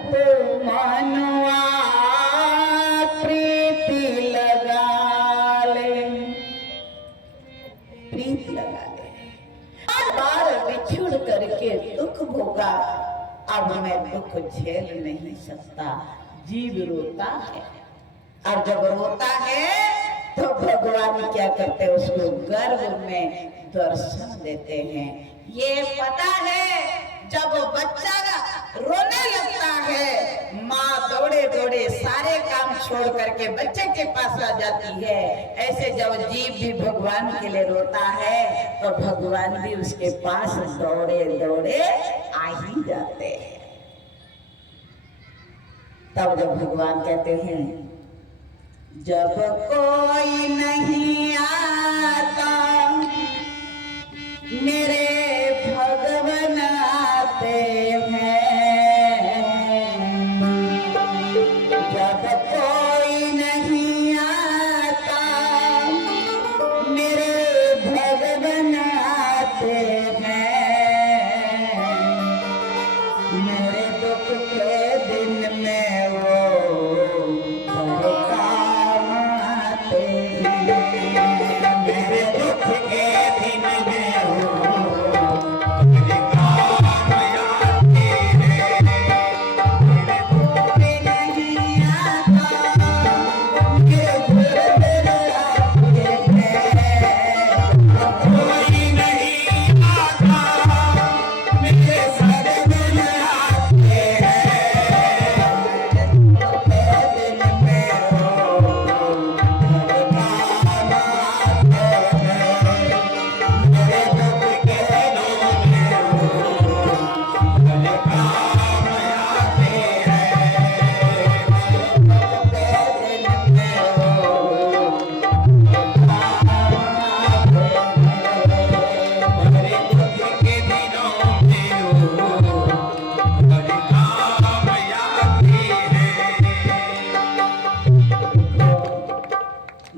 तो मानवा प्रीति लगा ले, प्रीत लगा ले। बार बिछुड़ करके दुख भोगा, अब मैं दुख झेल नहीं सकता। जीव रोता है, और जब रोता है तो भगवान क्या करते हैं, उसको गर्भ में दर्शन देते हैं। ये पता है जब बच्चा रोने लगता है, माँ दौड़े दौड़े सारे काम छोड़ करके बच्चे के पास आ जाती है। ऐसे जब जीव भी भगवान के लिए रोता है तो भगवान भी उसके पास दौड़े दौड़े आ ही जाते हैं। तब जब भगवान कहते हैं, जब कोई नहीं आता मेरे भगवान आते हैं, जब कोई नहीं आता मेरे भगवान आते हैं, मेरे दुख के दिन में वो बड़े काम आते हैं, मेरे दुख के दिन में वो बड़े काम आते हैं, मेरे कोई नहीं आता मेरे भगवान आते हैं, कोई नहीं आता मेरे भगवान आते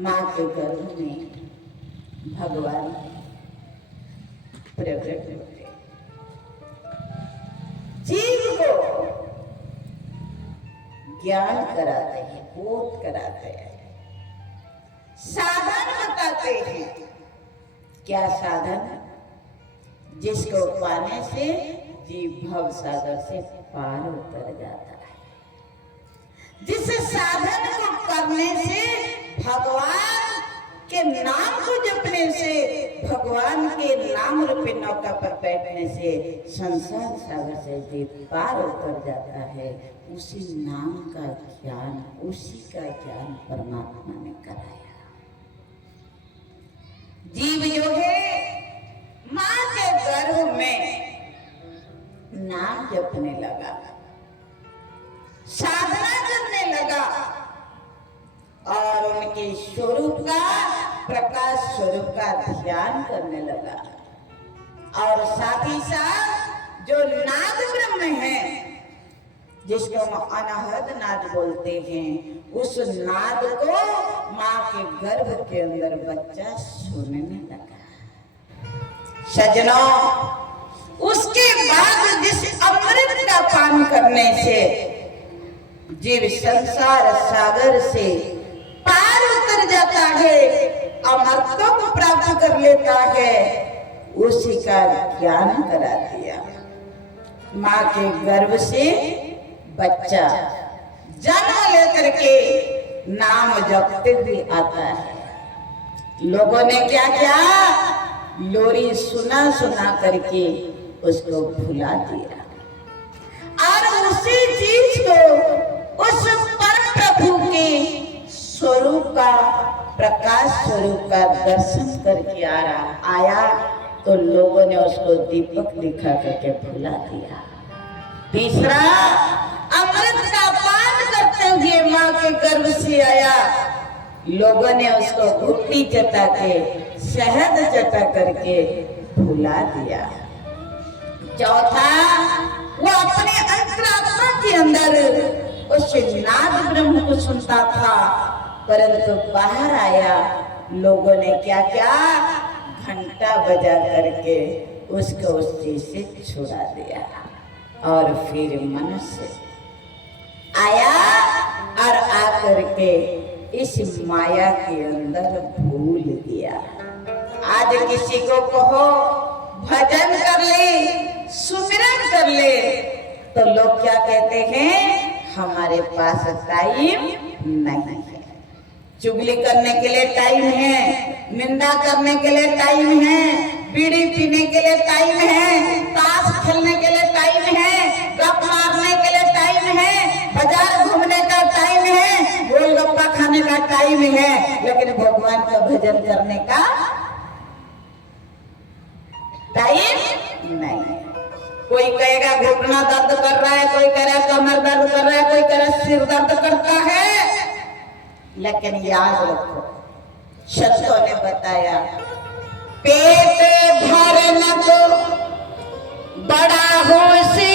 माँ के गर्भ में भगवान प्रकट होते, जीव को ज्ञान कराते हैं, बोध कराते हैं, साधन बताते हैं। क्या साधन? जिसको पाने से जीव भव सागर से पार उतर जाता है। जिस साधन को करने से, भगवान के नाम को जपने से, भगवान के नाम रूपी नौका पर बैठने से संसार सागर से जीव पार उतर जाता है। उसी नाम का ज्ञान, उसी का ज्ञान परमात्मा ने कराया। जीव जो है माँ के गर्भ में नाम जपने लगा, साधना करने लगा और उनके स्वरूप का, प्रकाश स्वरूप का ध्यान करने लगा। और साथ ही साथ जो नाद ब्रह्म है, जिसको हम अनाहद नाद बोलते हैं, उस नाद को माँ के गर्भ के अंदर बच्चा सुनने लगा। सजनों, उसके बाद जिस अमृत का पान करने से जीव संसार सागर से पार उतर जाता है, अमरत्व को प्राप्त कर लेता है, उसी का ज्ञान करा दिया। माँ के गर्भ से बच्चा जन्म लेकर के नाम जपते हुए आता है। लोगों ने क्या किया? लोरी सुना सुना करके उसको भुला दिया और उसी चीज को, उस परम प्रभु के स्वरूप का, प्रकाश स्वरूप का दर्शन करके आया तो लोगों ने उसको दीपक दिखा करके भुला दिया। तीसरा, अमृत का पान करते हुए माँ के गर्भ से आया, लोगों ने उसको घुट्टी चटा के, शहद चटा करके भुला दिया। चौथा, वो अपने अंतरात्मा के अंदर उस नाद ब्रह्म को सुनता था, परंतु बाहर आया, लोगों ने क्या किया? घंटा बजा करके उसको उस चीज से छुड़ा दिया और फिर मनुष्य आया और आकर के इस माया के अंदर भूल गया। आज किसी को कहो भजन कर ले, सुमिरन कर ले, तो लोग क्या कहते हैं, हमारे पास टाइम नहीं है। चुगली करने के लिए टाइम है, निंदा करने के लिए टाइम है, बीड़ी पीने के लिए टाइम है, ताश खेलने के लिए टाइम है, गप मारने के लिए टाइम है, बाजार घूमने का टाइम है, गोलगप्पा खाने का टाइम है, लेकिन भगवान का भजन करने का टाइम नहीं है। कोई कहेगा घुटना दर्द कर रहा है, कोई कह रहा है कमर दर्द कर रहा है, कोई कह रहा है सिर दर्द करता है, लेकिन याद रखो संतों ने बताया, पेट भरना तो बड़ा होशियार